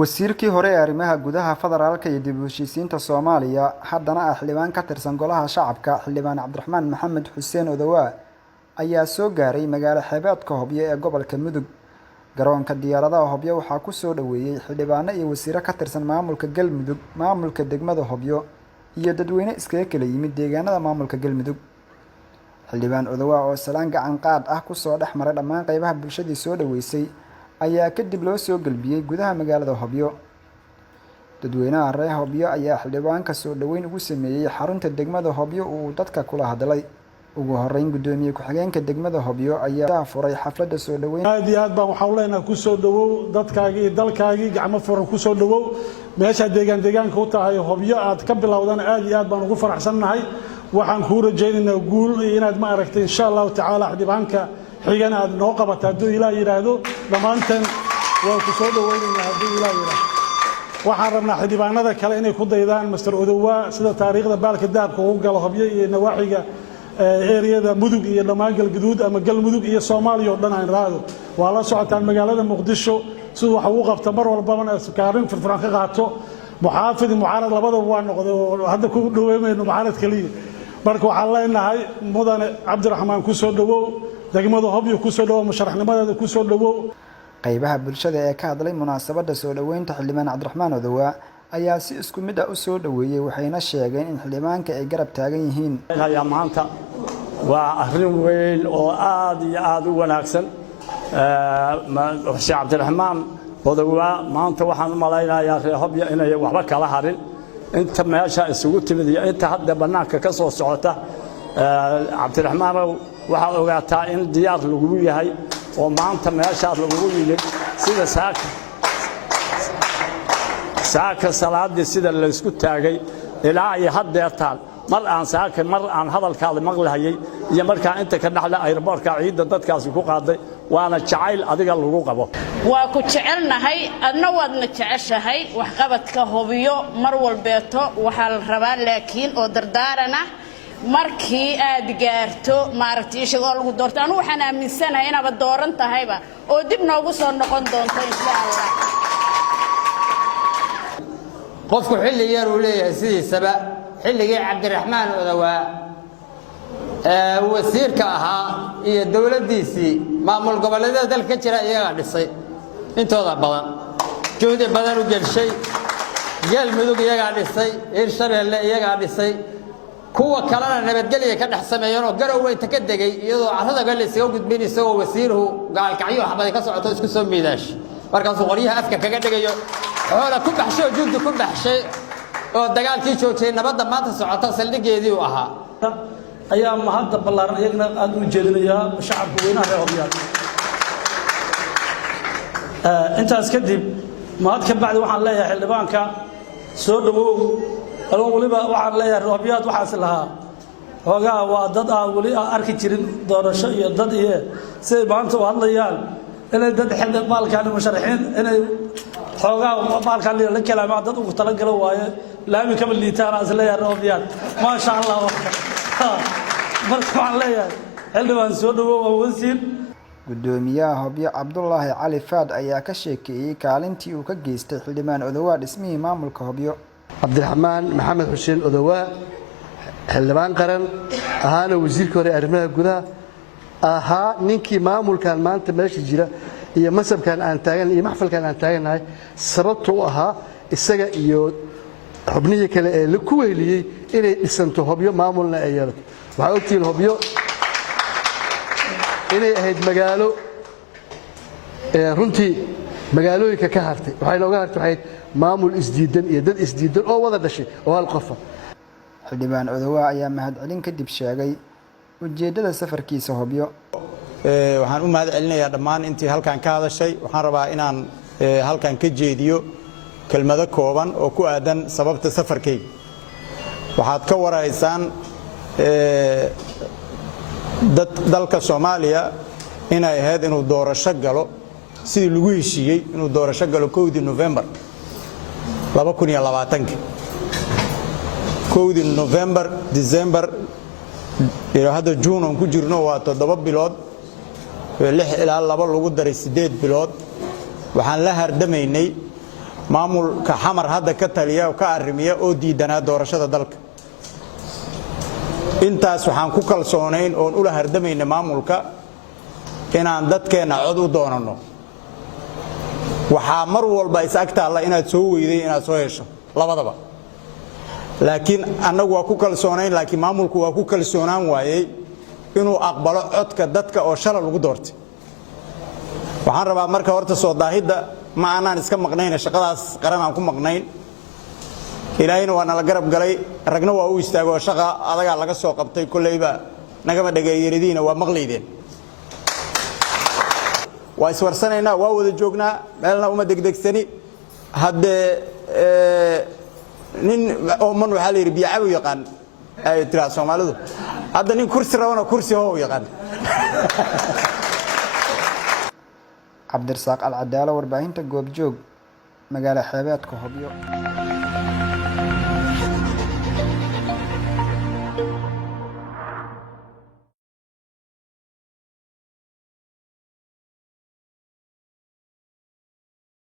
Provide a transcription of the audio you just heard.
wasiirkii hore ee arrimaha gudaha federaalka iyo dib u heshiisiinta Soomaaliya haddana ah xildhibaan ka tirsan golaha shacabka xildhibaan Cabdiraxmaan Maxamed Xuseen Odawa ayaa soo gaaray magaalo xeebeedka Hobyo ee gobolka Mudug. garoonka diyaaradaha Hobyo waxaa ku soo dhaweeyay xildhibaano iyo wasiiro ka tirsan maamulka Galmudug, maamulka degmada Hobyo iyo dadweyne iskaga kala yimid deegaanada maamulka Galmudug. xildhibaan Odawa oo salaan gacan qaad ah ku soo dhex maray dhammaan qaybaha bulshada soo dhaweysay ayaa kadib loo soo galbiyay gudaha magaalada Hobyo. dadweynaha reer Hobyo ayaa xildhibaanka soo dhaweyn ugu sameeyay xarunta degmada Hobyo oo dadka kula hadlay. ugu horeyn gudoomiye ku-xigeenka degmada Hobyo ayaa furay xafladda soo dhaweyn. aad iyo aad baan waxaan leenahay ku soo dhawow dadkaagii iyo dalkaagii gacmo furan ku soo dhawow meesha deegaanka u tahay Hobyo aad ka bilowdaan aad iyo aad baan ugu faraxsanahay. waxaan ku rajaynaynaa guul inaad ma aragtay insha Allah taala xildhibaanka xigana aad noo qabato haddii Ilaahay yiraahdo dhamaanteen waan ku soo dhaweynaynaa haddii Ilaahay yiraahdo. waxaan rabnaa xildhibaanada kale inay ku daydaan Mr. Odawa sida taariikhda baalka dahabka ugu galo Hobyo iyo nawaaxiga eeriyada Mudug iyo dhamaan Galgaduud ama Galmudug iyo Soomaaliya oo dhan aan raado. waa la socotaan magaalada Muqdisho sidoo wax uu qabto mar walba kaarin firfircoon ka qaato muxaafid mucaarad labadaba waa noqday oo hadda ku dhaweeymayno mucaarad kaliya. marka waxaan leenahay mudane Cabdiraxmaan ku soo dhawow degmada Hobyo ku soo dhawow musharaxnimadeeda ku soo dhawow. qaybaha bulshada ee ka hadlay munaasabadda soo dhaweynta xildhibaan Cabdiraxmaan Odawa ayaa si isku mid ah u soo dhaweeyay waxayna sheegeen in xildhibaanka ay garab taagan yihiin. maanta waa arrin weyn oo aad iyo aad u wanaagsan. Sheekh Cabdiraxmaan Odawa maanta waxaan u malaynayaa reer Hobyo inay waxba kala harin inta meesha isugu timid iyo inta hadda banaanka ka soo socota. Cabdiraxmaan waxa ogaataa in diyaar lagu yahay oo maanta meesha lagu yimid sida saaka salaadii sida la isku taagay ilaa ay haddeertaan mar aan hadalkaada maqlaayay iyo markaa inta ka dhaxla airportka ciidda dadkaasi ku qaaday waana jacayl adiga lagu qabo. waa ku jecelnahay adna waadna jeceshahay wax qabadka Hobyo mar walbeeto waxa la rabaa laakiin oo dardaarana markii aad gaarto maaragtay shaqo lagu doorto anu waxaan aaminsanahay inaad dooran tahayba oo dib noogu soo noqon doonto insha Allah. qofku xilli yar uu leeyahay sidiisaba xilligii Cabdiraxmaan Odawa wasiirka ahaa iyo dawladdiisii maamul goboleedyada dalka jira iyaga dhisay intooda badan juhdi badan u gashay Galmudug iyaga dhisay Hirshabeelle iyaga dhisay kuwa kalena nabadgelyo ka dhex sameeyeen oo garow weyn ka degay iyadoo carrada gal isoo gudbin isagoo wasiiruhu gaalkacyo xabad ka socoto isku soo miidaash markaas qoryaha afka kaga dhigayo xoolo ku baxsho juhdi ku baxshay oo dagaalkii joojiyay nabadda maanta socota saldhigeedii uu ahaa ayaa mahad ballaaran iyagana aad u jeedinayaa shacabka weynaha reer Hobyo. intaas kadib mahad ka bacdi waxaan leeyahay xildhibaanka soo dhawow anoo waliba waxaan leeyahay Hobyo waxaas lahaa hoogaa waa dad aan wali arki jirin doorasho iyo dad iyo si maanta u hadlayaan inay dad xilli maalkaan musharaxiin inay hoogaa maalkaan la kalaama dad ugu tala galo waaye laami kama liitaan as leeyahay Hobyo ma sha Allah. marka waxaan leeyahay xildhibaan soo dhawow wasiir. gudoomiyaha Hobyo Cabdullaahi Cali Faad ayaa ka sheekeeyay kaalintii uu ka geystay xildhibaan Odawa dhismihii maamulka Hobyo. Cabdiraxmaan Maxamed Xuseen Odawa xildhibaan qaran ahaana wasiirka hore arrimaha gudaha ahaa ninkii maamulkan maanta meesha jira iyo masabkan aan taagan iyo maxfalkan aan taaganahay sababtu u ahaa isaga iyo xubnihii kale ee la ku weeliyay inay dhisanto Hobyo maamulna ay yeelato. waxaa ogtiin Hobyo inay ahayd magaalo runtii magaalooyinka ka hartay waxayna uga hartay maamul isdiidan iyo dad isdiidan oo wada dhashay oo hal qof. xildhibaan Odawa ayaa mahad celin kadib sheegay ujeedada safarkiisa Hobyo. waxaan u mahad celinayaa dhammaan intii halkan ka hadashay. waxaan rabaa inaan halkan ka jeediyo kelmado kooban oo ku aadan sababta safarkayga. waxaad ka waraysaan dalka Soomaaliya inay ahayd inuu doorasho galo sidii lagu heshiiyay inuu doorasho galo 1 November 2020. 1 November December ilaa hadda June aan ku jirno waa 7 bilood 6 ilaa 2 lagu daray 8 bilood waxaan la hardamaynay maamulka xamar hadda ka taliya oo ka arrimiya oo diidanaa doorashada dalka intaas waxaan ku kalsoonayn oon ula hardamayna maamulka inaan dadkeena cod u doonano waxaa mar walba is agtaalla inaad soo weyday inaad soo hesho labadaba laakiin annagu waa ku kalsoonayn laakiin maamulku waa ku kalsoonaan waayay inuu aqbalo codka dadka oo shalay lagu doortay waxaan rabaa marka horta soo daahida ma aanan iska maqnayn shaqadaas qaran aan ku maqnayn ilaahayna waa nala garab galay ragna waa u istaago shaqa adaga laga soo qabtay kuleyba nagama dhageeyiridiina waa maqleydeen waa iswarsanayna waa wada joognaa meelna uma degdegsani hadde nin oo man waxa la yiri biyacaw yaqaan ay tira Soomaalidu hadda nin kursi rabana kursi hoo yaqaan Cabdirasaaq Al Cadaala warbaahinta goobjoog magaala xeebeedka Hobyo.